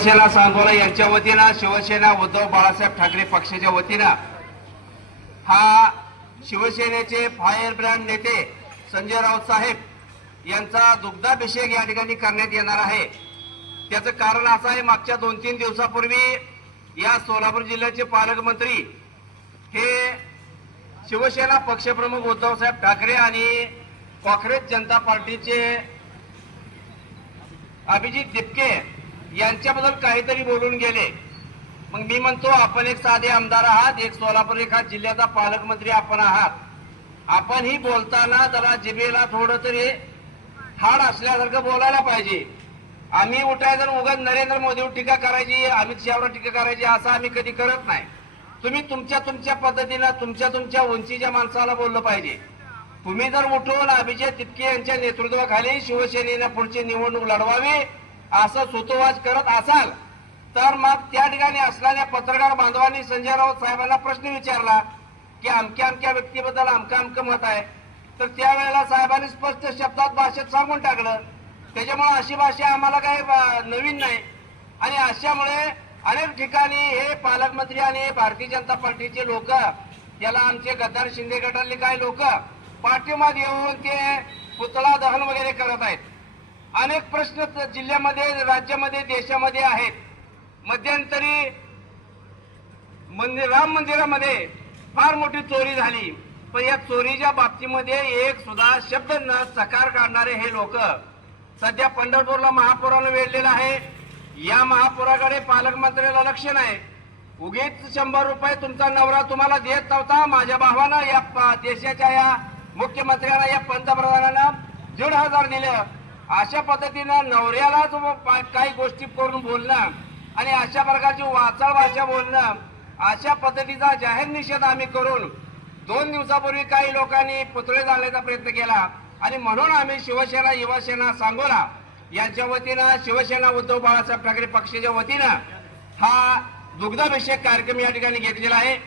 शिवसेना सांगोला यांच्या वतीनं शिवसेना उद्धव बाळासाहेब ठाकरे पक्षाच्या वतीनं हा शिवसेनेचे फायर ब्रँड नेते संजय राऊत साहेब यांचा दुग्धाभिषेक या ठिकाणी करण्यात येणार आहे। त्याचं कारण असं आहे, मागच्या 2-3 दिवसापूर्वी या सोलापूर जिल्ह्याचे पालकमंत्री हे शिवसेना पक्षप्रमुख उद्धवसाहेब ठाकरे आणि काँग्रेस जनता पार्टीचे अभिजित दिपके यांच्याबद्दल काहीतरी बोलून गेले। मग मी म्हणतो, आपण एक साधे आमदार आहात, एक सोलापूर एका जिल्ह्याचा पालकमंत्री आपण आहात, आपण ही बोलताना जरा जिभेला थोडं तरी हाड असल्यासारखं बोलायला पाहिजे। आम्ही उठायचं उगाच नरेंद्र मोदीवर टीका करायची, अमित शहावर टीका करायची असं आम्ही कधी करत नाही। तुम्ही तुमच्या पद्धतीनं तुमच्या उंचीच्या माणसाला बोललं पाहिजे। तुम्ही जर उठून अभिजित दिपके यांच्या नेतृत्वाखाली शिवसेनेने पुढची निवडणूक लढवावी असं सुतोवाच करत असाल तर मग त्या ठिकाणी असणाऱ्या पत्रकार बांधवांनी संजय राऊत साहेबांना प्रश्न विचारला की अमक्या व्यक्तीबद्दल अमकं मत आहे, तर त्यावेळेला साहेबांनी स्पष्ट शब्दात भाषेत सांगून टाकलं। त्याच्यामुळे अशी भाषा आम्हाला काही नवीन नाही आणि अशामुळे अनेक ठिकाणी हे पालकमंत्री आणि भारतीय जनता पार्टीचे लोक, याला आमचे गद्दार शिंदे गटातले काही लोक पाठिंबा देऊन ते पुतळा दहन वगैरे करत आहेत। अनेक प्रश्न जिल्ह्यामध्ये, राज्यामध्ये, देशामध्ये आहेत। मध्यंतरी राम मंदिरामध्ये फार मोठी चोरी झाली, पण या चोरीच्या बाबतीमध्ये एक सुद्धा शब्द न चकार काढणारे हे लोक सध्या पंढरपूरला महापुरानं वेढलेलं आहे। या महापुराकडे पालकमंत्र्याला लक्ष नाही। उगीच 100 रुपये तुमचा नवरा तुम्हाला देत नव्हता, माझ्या भावानं या देशाच्या या मुख्यमंत्र्यांना, या पंतप्रधानांना 1,500 दिलं। अशा पद्धतीनं नवऱ्याला काही गोष्टी करून बोलणं आणि अशा प्रकारची वाचाळ भाषा बोलणं, अशा पद्धतीचा जाहीर निषेध आम्ही करून 2 दिवसापूर्वी काही लोकांनी पुतळे जाळण्याचा प्रयत्न केला आणि म्हणून आम्ही शिवसेना, युवासेना सांगोला यांच्या वतीनं, शिवसेना उद्धव बाळासाहेब ठाकरे पक्षाच्या वतीनं हा दुग्धाभिषेक कार्यक्रम या ठिकाणी घेतलेला आहे।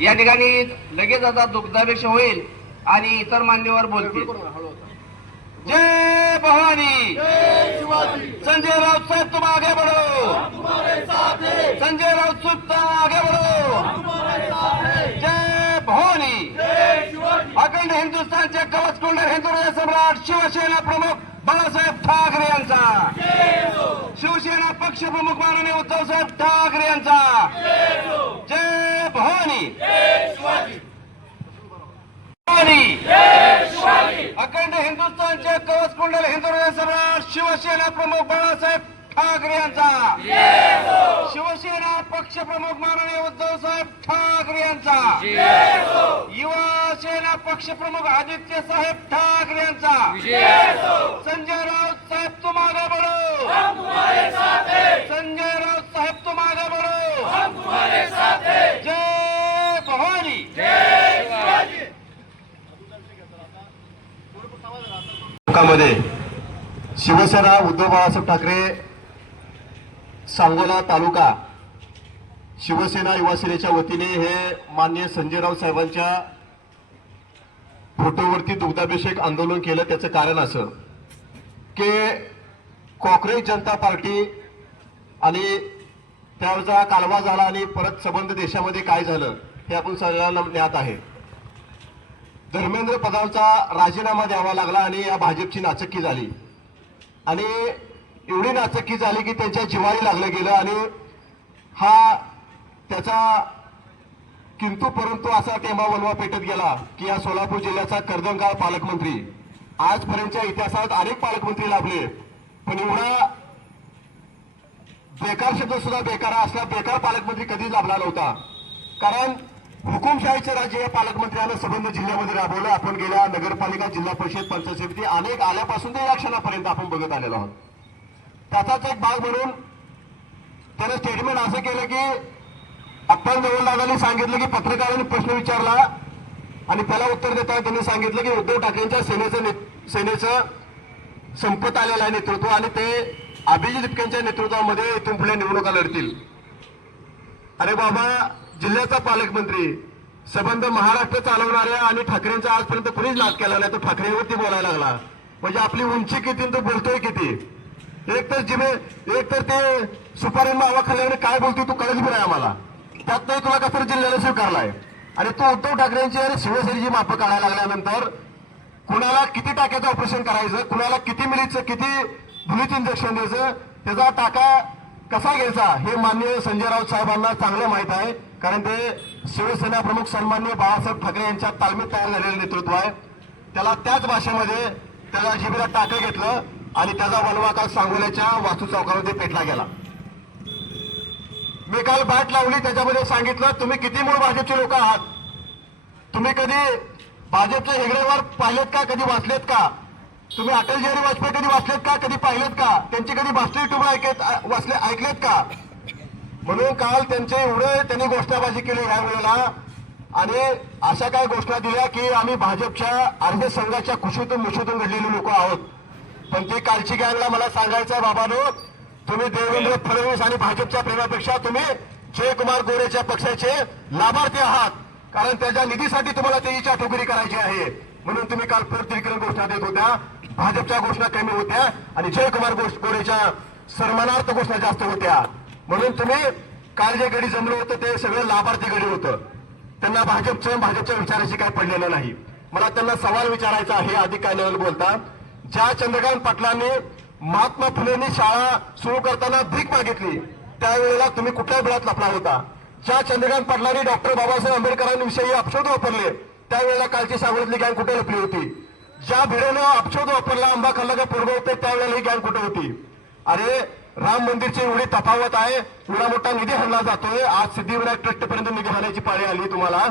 या ठिकाणी लगेच आता दुग्धाभिषेक होईल आणि इतर मान्यवर बोलतील। जय भवानी, संजय राउत साहब तुम आगे बढ़ो, संजय राउत साहब आगे बढ़ो। जय भवानी, अखंड हिंदुस्थानचे कवच कुंडल हिंदुराय सम्राट शिवसेना प्रमुख बाळासाहेब ठाकरे यांचा, शिवसेना पक्ष प्रमुख माननीय उद्धवसाहेब ठाकरे यांचा। जय भवानी, अखंड हिंदुस्थानचे कवच कुंडल हिंदुराय सम्राट शिवसेना प्रमुख बाळासाहेब ठाकरे यांचा, शिवसेना पक्ष प्रमुख माननीय उद्धवसाहेब ठाकरे यांचा, युवा सेना पक्ष प्रमुख आदित्य साहेब ठाकरे यांचा। संजय राउत साहेब तुम आगे बढ़ो, हम तुम्हारे साथ हैं। संजय राउत साहेब तुम आगे बढ़ो, हम तुम्हारे साथ हैं। जय भवानी, जय शिवाजी। मध्ये शिवसेना उद्धव बाळासाहेब ठाकरे सांगोला तालुका शिवसेना युवासेनेच्या वतीने हे माननीय संजय राऊत साहेबांच्या फोटोवरती दुग्धाभिषेक आंदोलन केलं। त्याचं कारण असं की काँग्रेस जनता पार्टी आणि त्यावरचा कालवा झाला आणि परत संबंध देशामध्ये काय झालं हे आपण सगळ्यांना ज्ञात आहे। धर्मेंद्र पदाचा राजीनामा द्यावा लागला आणि या भाजपची नाचक्की झाली आणि एवढी नाचक्की झाली की त्यांच्या जिवारी लागलं गेलं आणि हा त्याचा किंतु परंतु असा टेंबा वलवा पेटत गेला की या सोलापूर जिल्ह्याचा कर्दमगाव पालकमंत्री, आजपर्यंतच्या इतिहासात अनेक पालकमंत्री लाभले पण एवढा बेकार शब्द सुद्धा बेकार असला बेकार पालकमंत्री कधीच लाभला नव्हता। कारण हुकुमशाहीचे राज्य या पालकमंत्र्यानं संबंध जिल्ह्यामध्ये राबवलं। आपण गेल्या नगरपालिका, जिल्हा परिषद, पंचायत समिती अनेक आल्यापासून ते या क्षणापर्यंत आपण बघत आलेलो आहोत। त्याचाच एक भाग म्हणून त्याने स्टेटमेंट असं केलं की अप्पल देवलदादांनी सांगितलं की पत्रकारांनी प्रश्न विचारला आणि त्याला उत्तर देताना त्यांनी सांगितलं की उद्धव ठाकरेंच्या सेनेचं संपत आलेलं आहे नेतृत्व आणि ते अभिजित दिपकेंच्या नेतृत्वामध्ये इथून पुढे निवडणुका लढतील। अरे बाबा, जिल्ह्याचा पालकमंत्री, संबंध महाराष्ट्र चालवणाऱ्या आणि ठाकरेंचा आजपर्यंत कुणीच नाद केला नाही, तो ठाकरेंवरती बोलायला लागला। म्हणजे आपली उंची किती आणि तो बोलतोय किती. एक तर ते सुपारी मावा खाल्ल्याने काय बोलतोय तू कळत बी नाही आम्हाला. त्यात नाही तुला कसं जिल्ह्याला स्वीकारलाय. आणि तो उद्धव ठाकरेंची आणि शिवसेनेची मापं काढायला लागल्यानंतर कुणाला किती टाक्याचं ऑपरेशन करायचं, कुणाला किती मिलीचं किती भुलीचं इंजेक्शन द्यायचं, त्याचा टाका कसा घ्यायचा हे माननीय संजय राऊत साहेबांना चांगलं माहित आहे. कारण ते शिवसेना प्रमुख सन्माननीय बाळासाहेब ठाकरे यांच्या तालमीत तयार झालेलं नेतृत्व आहे. त्याला त्याच भाषेमध्ये त्याला जिभेला टाकं घेतलं आणि त्याचा वनवा काल सांगोल्याच्या वास्तू चौकामध्ये पेटला गेला. मी काल बाट लावली, त्याच्यामध्ये सांगितलं तुम्ही किती मूळ भाजपचे लोक आहात, तुम्ही कधी भाजपच्या हेगडेवर पाहिलेत का, कधी वाचलेत का, तुम्ही अटल बिहारी वाजपेयी कधी वाचलेत का, कधी पाहिलेत का, त्यांची कधी भाषणे ट्यूब ऐकलेत का. म्हणून काल त्यांचे एवढे त्यांनी घोषणाबाजी केली ह्या वेळेला आणि अशा काय घोषणा दिल्या की आम्ही भाजपच्या अर्ध्य संघाच्या खुशीतून मुशीतून घडलेले लोक आहोत. पण ती कालची गँगला मला सांगायचं आहे बाबांनो, तुम्ही देवेंद्र फडणवीस आणि भाजपच्या प्रेमापेक्षा तुम्ही जयकुमार गोरेच्या पक्षाचे लाभार्थी आहात. कारण त्याच्या निधीसाठी तुम्हाला त्याची ठोकरी करायची आहे. म्हणून तुम्ही काल पोटतिरीकडे घोषणा देत होत्या, भाजपच्या घोषणा कमी होत्या आणि जयकुमार गोरेच्या सन्मानार्थ घोषणा जास्त होत्या. म्हणून तुम्ही काल जे गडी जमलं होतं ते सगळं लाभार्थी गडी होतं. त्यांना भाजपच्या विचाराशी काय पडलेलं नाही. मला त्यांना सवाल विचारायचा आहे अधिक काय न बोलता. ज्या चंद्रकांत पाटलांनी महात्मा फुलेंनी शाळा सुरू करताना भीक मागितली त्यावेळेला तुम्ही कुठल्याही बिळात लपला होता. ज्या चंद्रकांत पाटलांनी डॉक्टर बाबासाहेब आंबेडकरांविषयी अपशोध वापरले त्यावेळेला कालची सांगोलीतली गँग कुठे लपली होती. ज्या भिडेनं अपशोध वापरला आंबा खाल्ला का पोरगं होते त्यावेळेला ही गँग कुठे होती. अरे राम मंदिरची एवढी तफावत आहे, एवढा मोठा निधी हल्ला जातोय, आज सिद्धिविनायक ट्रस्ट पर्यंत निधी भरण्याची पाळी आली तुम्हाला.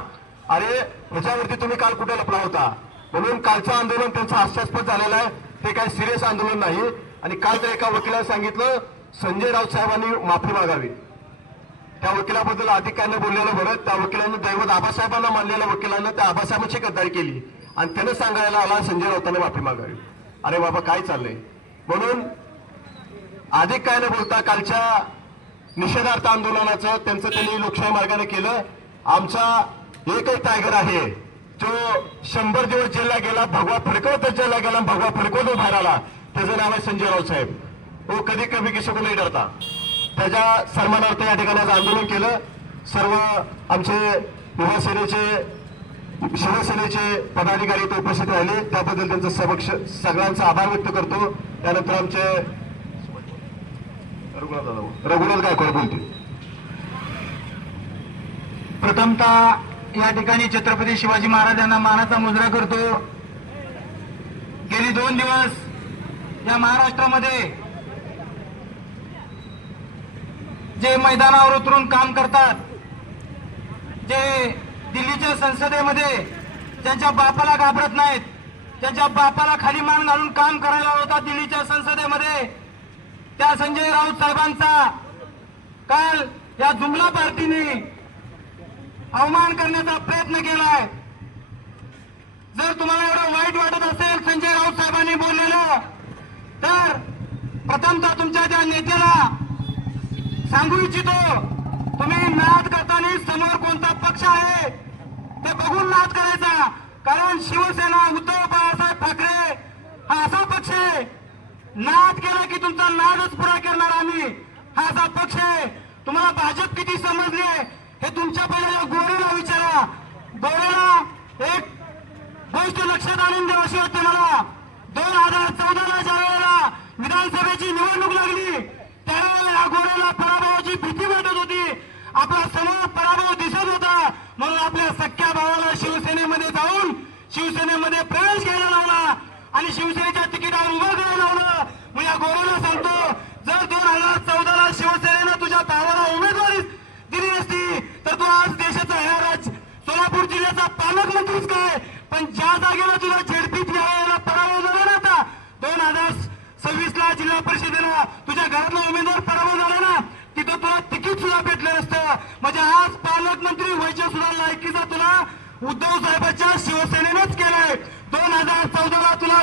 अरे ह्याच्यावरती तुम्ही काल कुठे लपला होता. म्हणून कालचं आंदोलन त्यांचं हास्यास्पद झालेलं आहे, ते काही सिरियस आंदोलन नाही. आणि काल तर एका वकिलाने सांगितलं संजय राऊत साहेबांनी माफी मागावी. त्या वकिलाबद्दल अधिक काय न बोललेलं बरं. त्या वकिलांनी दैवत आबासाहेबांना मानलेल्या वकिलांना त्या आबासाहेबांची गद्दारी केली आणि त्यानं सांगायला आला संजय राऊतांनी माफी मागावी. अरे बाबा काय चाललंय. म्हणून अधिक काय न बोलता कालच्या निषेधार्थ आंदोलनाचं त्यांचं त्यांनी लोकशाही मार्गाने केलं. आमचा एकच टायगर आहे जो 100 दिवस जेलला गेला, भगवा फडकवतच जेलला गेला, भगवा फडकवतच बाहेर आला. त्याचं नाव आहे संजय राऊत साहेब. तो कधी कमी किसी को नाही डरता. त्याच्या सन्मानार्थ या ठिकाणी आज आंदोलन केलं. सर्व आमचे युवा सेनेचे शिवसेनेचे पदाधिकारी इथे उपस्थित राहिले त्याबद्दल त्यांचं सगळ्यांचा आभार व्यक्त करतो. त्यानंतर आमचे रघुनाथ गायकवाड बोलतील. प्रथमतः या ठिकाणी छत्रपती शिवाजी महाराजांना मानाचा मुजरा करतो. गेली 2 दिवस या महाराष्ट्रामध्ये जे मैदानावर उतरून काम करतात, जे दिल्लीच्या संसदेमध्ये ज्यांच्या बापाला घाबरत नाहीत, ज्यांच्या बापाला खाली मान घालून काम करायला होता दिल्लीच्या संसदेमध्ये, त्या संजय राऊत साहेबांचा काल या जुमला पार्टीने अवमान करण्याचा प्रयत्न केलाय. जर तुम्हाला एवढं वाईट वाटत असेल संजय राऊत साहेबांनी बोललेलं, तर प्रथमतः तुमच्या त्या नेत्याला सांगू इच्छितो, तुम्ही नाद करताना समोर कोणता पक्ष आहे ते बघून नाद करायचा. कारण शिवसेना उद्धव बाळासाहेब ठाकरे हा असा पक्ष आहे, नाद केला की तुमचा नादच पुरा करणार आम्ही, हा असा पक्ष आहे. तुम्हाला भाजप किती समजली हे तुमच्या पहिल्या गोरेला विचारा. गोरेला एक गोष्ट लक्षात आणून द्यावी अशी वाटते मला. 2014ला ज्या वेळेला विधानसभेची निवडणूक लागली त्यावेळेला या गोरेला पराभवाची भीती वाटत होती. आपला समोर पराभव दिसत होता, म्हणून आपल्या सख्या भावाला शिवसेनेमध्ये जाऊन शिवसेनेमध्ये प्रवेश घ्यायला लावला आणि शिवसेनेच्या तिकिटावर उभं करायला लावलं. मग या गोरेला सांगतो, जर 2014ला शिवसेनेनं तुझ्या भावाला उमेदवारी दिली नसती तर तू आज देशाचा सोलापूर जिल्ह्याचा पालकमंत्रीच काय. पण ज्या जागेला तुझा झेडपीत यावेळेला पराभव झाला ना, आता 2026ला जिल्हा परिषदेला तुझ्या घरातला उमेदवार पराभव झाला ना, तिथं तुला तिकीट सुद्धा भेटलं नसतं. म्हणजे आज पालकमंत्री व्हायच्या सुद्धा लायकीचा तुला उद्धव साहेबांच्या शिवसेनेनंच केलंय. 2014ला तुला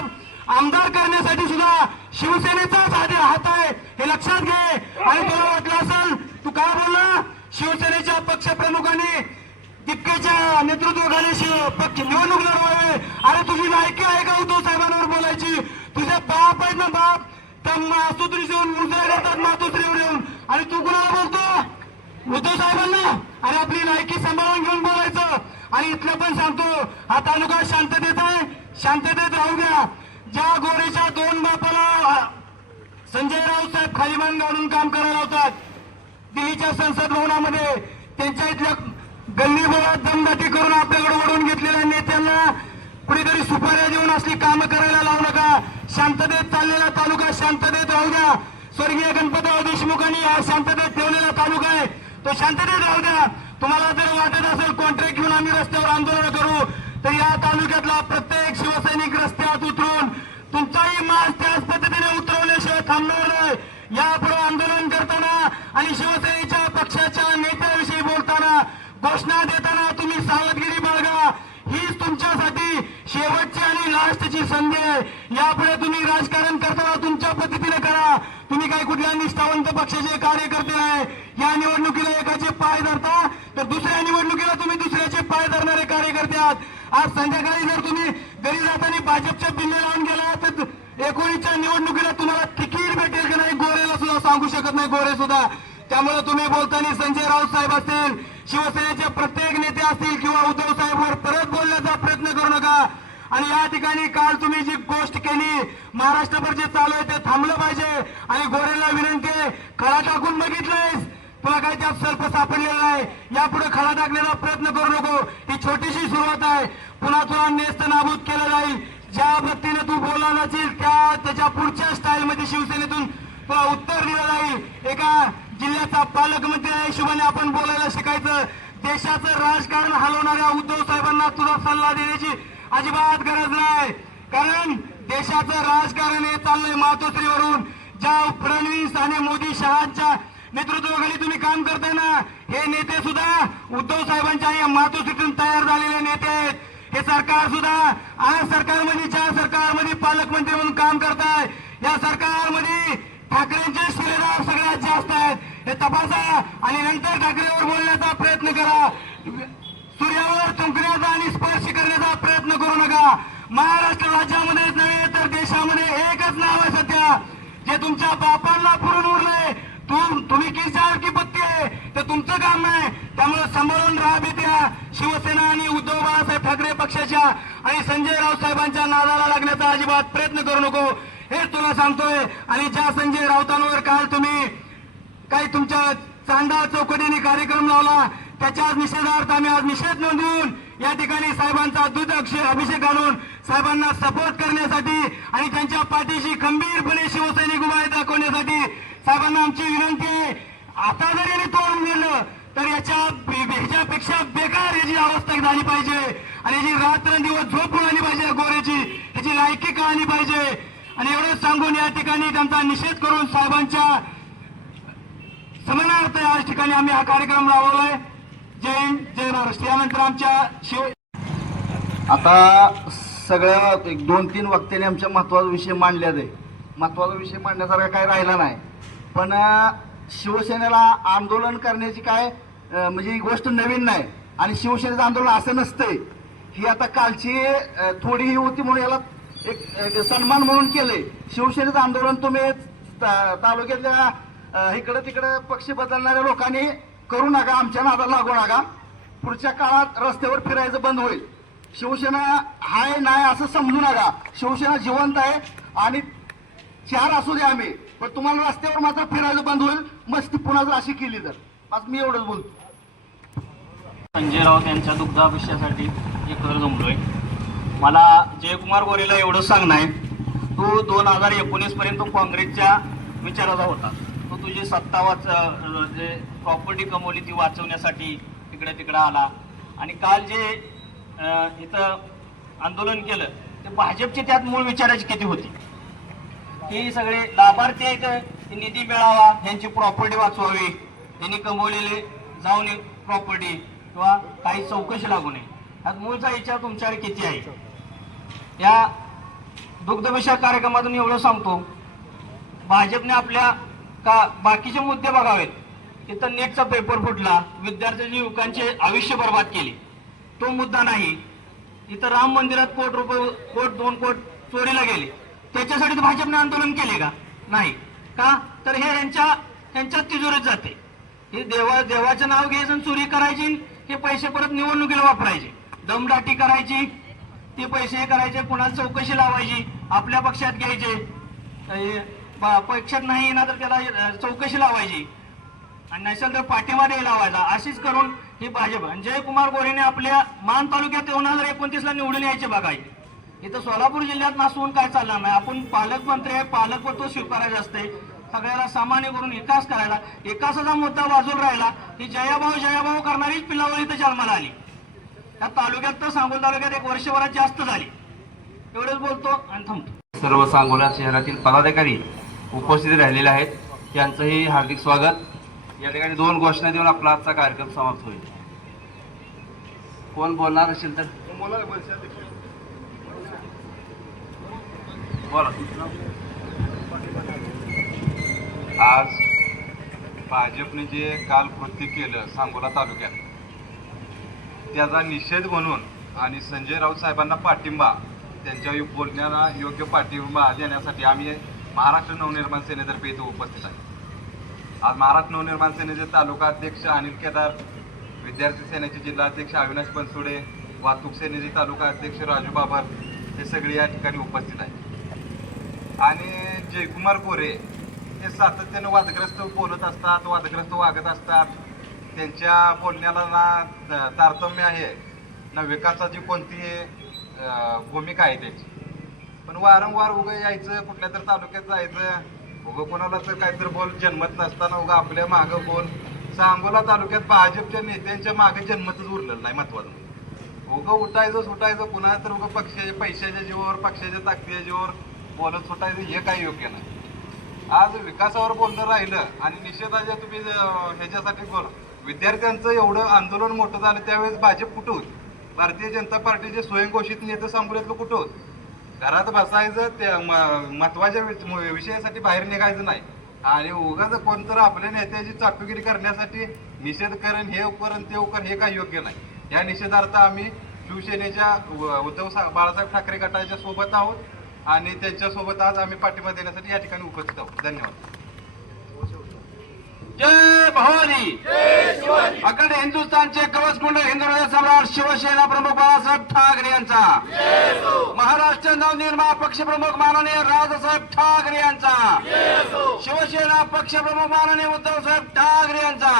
आमदार करण्यासाठी सुद्धा शिवसेनेचाच हात आहे हे लक्षात घे. आणि तुला वाटलं असेल तू काय बोलला, शिवसेनेच्या पक्षप्रमुखांनी तितकेच्या नेतृत्वाखाली पक्ष निवडणूक लढवावे. अरे तुझी लायकी आहे का उद्धव साहेबांवर बोलायची. तुझे बाप आहेत ना बाप, त्या मातोश्री येऊन उजळे देतात मातोश्रीवर येऊन, आणि तू कुणाला बोलतो? उद्धव साहेबांना. आणि आपली लायकी सांभाळून घेऊन बोलायचं. आणि इथलं पण सांगतो, हा तालुका शांततेत आहे, शांततेत राहू द्या. ज्या गोरेच्या दोन बापाला संजय राऊत साहेब खाली मान घालून काम करायला होतात दिल्लीच्या संसद भवनामध्ये, त्यांच्या इथल्या गल्ली बोलात दमदाटी करून आपल्याकडे ओढून घेतलेल्या नेत्यांना कुणीतरी सुपाऱ्या देऊन असली कामं करायला लावू नका. शांततेत चाललेला तालुका शांततेत राहू द्या. स्वर्गीय गणपतराव देशमुखांनी हा शांततेत ठेवलेला तालुका आहे, तो शांततेत राहू द्या. तुम्हाला जर वाटत असेल कॉन्ट्रॅक्ट घेऊन आम्ही रस्त्यावर आंदोलन करू, तर या तालुक्यातला प्रत्येक शिवसैनिक रस्त्यात उतरून तुमचाही मास त्याच पद्धतीने उतरवल्याशिवाय थांबणार नाही. यापुढे आंदोलन करताना आणि शिवसेनेच्या पक्षाच्या नेत्याविषयी बोलताना, घोषणा देताना तुम्ही सावधगिरी बाळगा. हीच तुमच्यासाठी शेवटची आणि लास्टची संधी आहे. यापुढे तुम्ही राजकारण करताना तुमच्या पद्धतीने करा. तुम्ही काही कुठल्या निष्ठावंत पक्षाचे कार्यकर्ते नाही. या निवडणुकीला एकाचे पाय धरता, तर दुसऱ्या निवडणुकीला तुम्ही दुसऱ्याचे पाय धरणारे कार्यकर्ते आहात. आज संध्याकाळी जर तुम्ही घरी जाताना भाजपच्या बिल्ले लावून गेला, तर 19च्या निवडणुकीला तुम्हाला तिकीट भेटेल की नाही गोरेला सुद्धा सांगू शकत नाही, गोरे सुद्धा. त्यामुळे तुम्ही बोलताना संजय राऊत साहेब असतील, शिवसेनेचे प्रत्येक नेते असतील किंवा उद्धव साहेबवर परत बोलण्याचा प्रयत्न करू नका. आणि या ठिकाणी काल तुम्ही जी गोष्ट केली, महाराष्ट्रभर जे चालू आहे ते थांबलं पाहिजे. आणि गोरेला विनंती आहे, खळा टाकून बघितलंयस, तुला काही त्यात सर्प सापडलेला नाही. यापुढे खळा टाकण्याचा प्रयत्न करू नको. ही छोटीशी सुरुवात आहे, पुन्हा तुला नेस्त नाबूद केलं जाईल. ज्या पद्धतीने तू बोलला नसेल त्याच्या पुढच्या स्टाईलमध्ये शिवसेनेतून तुला उत्तर दिलं जाईल. एका जिल्ह्याचा पालकमंत्री आहे हिशोबाने आपण बोलायला शिकायचं. देशाचं राजकारण हलवणाऱ्या उद्धव साहेबांना तुला सल्ला देण्याची अजिबात गरज नाही, कारण देशाचं राजकारण हे चाललंय मातोश्रीवरून. ज्या फडणवीस आणि मोदी शहांच्या नेतृत्वाखाली तुम्ही काम करताय ना, हे नेते सुद्धा उद्धव साहेबांच्या या मातोश्रीतून तयार झालेले नेते आहेत. हे सरकार सुद्धा आज सरकारमध्ये, ज्या सरकारमध्ये पालकमंत्री म्हणून काम करताय, या सरकारमध्ये ठाकरेंचे शिलेदार सगळ्यात जास्त आहेत. हे तपासा आणि नंतर ठाकरेवर बोलण्याचा प्रयत्न करा. सूर्यावर चुंकण्याचा आणि स्पर्श करण्याचा प्रयत्न करू नका. महाराष्ट्र राज्यामध्येच नव्हे तर देशामध्ये एकच नाव आहे सध्या, जे तुमच्या बापांना पुरून उरलंय. तुम्ही किरच्यावर की पत्ती आहे, ते तुमचं काम नाही. त्यामुळे सांभाळून राहा बेत्या. शिवसेना आणि उद्धव बाळासाहेब ठाकरे पक्षाच्या आणि संजय राऊत साहेबांच्या नादाला लागण्याचा अजिबात प्रयत्न करू नको, हेच तुला सांगतोय. आणि ज्या संजय राऊतांवर काल तुम्ही काही तुमच्या चांदा चौकटीने कार्यक्रम लावला, त्याच्याच निषेधार्थ आम्ही आज निषेध नोंदवून या ठिकाणी साहेबांचा दूध अभिषेक घालून साहेबांना सपोर्ट करण्यासाठी आणि त्यांच्या पाठीशी खंबीरपणे शिवसैनिक उभा दाखवण्यासाठी साहेबांना आमची विनंती आहे. आता जर यांनी तोडून गेलं तर ह्याच्यापेक्षा बेकार याची अवस्था झाली पाहिजे आणि याची रात्रंदिवस झोप उडाली पाहिजे. गोऱ्याची ह्याची लायकी कळली पाहिजे. आणि एवढंच सांगून या ठिकाणी त्यांचा निषेध करून साहेबांच्या समानार्थ या ठिकाणी आम्ही हा कार्यक्रम राबवलाय. जय हिंद, जय महाराष्ट्र. यानंतर आमच्या आता सगळ्या 2-3 वक्त्यांनी आमच्या महत्वाचा विषय मांडल्यात आहे. महत्वाचा विषय मांडण्यासारखा काही राहिला नाही, पण शिवसेनेला आंदोलन करण्याची काय म्हणजे ही गोष्ट नवीन नाही. आणि शिवसेनेचं आंदोलन असं नसतंय. ही आता कालची थोडी ही होती म्हणून याला एक सन्मान म्हणून केलंय. शिवसेनेचं आंदोलन तुम्ही तालुक्यातल्या इकडे तिकडे पक्ष बदलणाऱ्या लोकांनी करू नका, आमच्या नादाला लागू नका. पुढच्या काळात रस्त्यावर फिरायचं बंद होईल. शिवसेना हाय नाही असं समजू नका. शिवसेना जिवंत आहे आणि 4 असू द्या आम्ही, पण तुम्हाला रस्त्यावर मात्र फिरायचं बंद होईल. मस्ती पुन्हा जर अशी केली तर. आज मी एवढंच बोलतो. संजय राऊत यांच्या दुग्धाभिषयासाठी इकडे जमलोय. मला जयकुमार गोरेला एवढं सांगणं आहे, तू 2019 पर्यंत काँग्रेसच्या विचाराचा होता. तो तुझी सत्ता जे प्रॉपर्टी कमवली ती वाचवण्यासाठी इकडे तिकडे आला. आणि काल जे इथं आंदोलन केलं ते भाजपची त्यात मूळ विचाराची किती होती की सगळे लाभार्थी आहेत, निधी मिळावा, यांची प्रॉपर्टी वाचवावी, त्यांनी कमवलेले जाऊन प्रॉपर्टी किंवा काही चौकशी लागू नये. आज मूळचा विचार तुमच्याकडे किती आहे. या दुग्धविषयक कार्यक्रमातून एवढं सांगतो, भाजपने आपल्या बाकीचे मुद्दे बघावेत. तिथं नेटचा पेपर फुटला, विद्यार्थ्यांनी युवकांचे आयुष्य बर्बाद केले, तो मुद्दा नाही. इथं राम मंदिरात 1 कोटी रुपये 2 कोटी चोरीला गेले, त्याच्यासाठी तर भाजपने आंदोलन केले का? नाही. का तर हे यांच्या तिजोरीत जाते. हे देवाचं नाव घ्यायचं आणि चोरी करायची, हे पैसे परत निवडणुकीला वापरायचे, दमदाटी करायची, ते पैसे करायचे, कुणाला चौकशी लावायची, आपल्या पक्षात घ्यायचे, पक्षात नाही ना तर त्याला चौकशी लावायची आणि नसेल तर पाठिंबा द्यायला लावायचा. अशीच करून ही भाजप. जयकुमार गोरेने आपल्या मान तालुक्यात 2029ला निवडून यायचे बघा. इथं सोलापूर जिल्ह्यात नसून काय चालणार नाही. आपण पालकमंत्री आहे, पालकत्व स्वीकारायचं असते, सगळ्याला सामान्य करून विकास करायला. विकासाचा मुद्दा बाजूला राहिला की जयाभाऊ करणारीच पिल्लावळ इथं जन्माला आली. या तालुक्यात तर सांगोला तालुक्यात 1 वर्षभरात जास्त झाली. एवढंच बोलतो आणि थांबतो. सर्व सांगोला शहरातील पदाधिकारी उपस्थित राहिलेले आहेत, त्यांचंही हार्दिक स्वागत. या ठिकाणी 2 घोषणा देऊन आपला आजचा कार्यक्रम समाप्त होईल. कोण बोलणार असेल तर बोला. आज भाजपने जे काल कृत्य केलं सांगोला तालुक्यात, त्याचा निषेध म्हणून आणि संजय राऊत साहेबांना पाठिंबा, त्यांच्या बोलण्याला योग्य पाठिंबा देण्यासाठी आम्ही महाराष्ट्र नवनिर्माण सेनेतर्फे इथे उपस्थित आहे. आज महाराष्ट्र नवनिर्माण सेनेचे तालुका अध्यक्ष अनिल केदार, विद्यार्थी सेनेचे जिल्हाध्यक्ष अविनाश बनसोडे, वाहतूक सेनेचे तालुका अध्यक्ष राजू बाबर हे सगळे या ठिकाणी उपस्थित आहेत. आणि जयकुमार गोरे हे सातत्यानं वादग्रस्त बोलत असतात, वादग्रस्त वागत असतात. त्यांच्या बोलण्याला ना तारतम्य आहे ना विकासाची कोणती भूमिका आहे त्याची. पण वारंवार उगं यायचं, कुठल्या तर तालुक्यात जायचं, उगं कोणाला तर काहीतरी बोल जन्मत नसताना उगं आपल्या मागं बोल. सांगोला तालुक्यात भाजपच्या नेत्यांच्या मागे जन्मतच उरलेलं नाही. महत्वाचं उगं उठायचं सुटायचं, कुणाला तर उगं पक्षाच्या पैशाच्या जीवावर, पक्षाच्या ताकदीच्या जीवावर बोलत सुटायचं, हे काही योग्य नाही. आज विकासावर बोलणं राहिलं आणि निषेधाच्या तुम्ही ह्याच्यासाठी बोल. विद्यार्थ्यांचं एवढं आंदोलन मोठं झालं त्यावेळेस भाजप कुठं होत? भारतीय जनता पार्टीचे स्वयंघोषित नेते सांगोल्यातलं कुठं होत? घरात बसायचं, त्या महत्वाच्या विषयासाठी बाहेर निघायचं नाही. आणि उगाच कोणतर आपल्या नेत्याची चाटुगिरी करण्यासाठी निषेध करेन, हे करेन, ते करेन, हे काही योग्य नाही. या निषेधार्थ आम्ही शिवसेनेच्या बाळासाहेब ठाकरे गटाच्या सोबत आहोत आणि त्यांच्यासोबत आज आम्ही पाठिंबा देण्यासाठी या ठिकाणी उपस्थित आहोत. धन्यवाद. जय भवानी. अखंड हिंदुस्थानचे कवचकुंड हिंदुराज सम्राट शिवसेना प्रमुख बाळासाहेब ठाकरे यांचा, महाराष्ट्र नवनिर्माण पक्ष प्रमुख माननीय राजसाहेब ठाकरे यांचा, शिवसेना पक्ष प्रमुख माननीय उद्धव साहेब ठाकरे यांचा.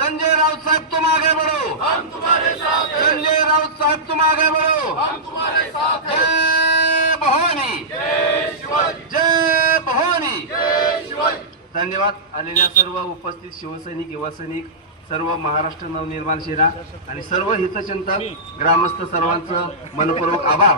संजय राऊत साहेब तुम आगे बढ़ो, संजय राऊत साहेब तुम आगे बढ़ो. जय भवानी, जय भवानी. धन्यवाद. आलेल्या सर्व उपस्थित शिवसैनिक, युवा सैनिक, सर्व महाराष्ट्र नवनिर्माण सेना आणि सर्व हितचिंतक ग्रामस्थ सर्वांचं मनपूर्वक आभार.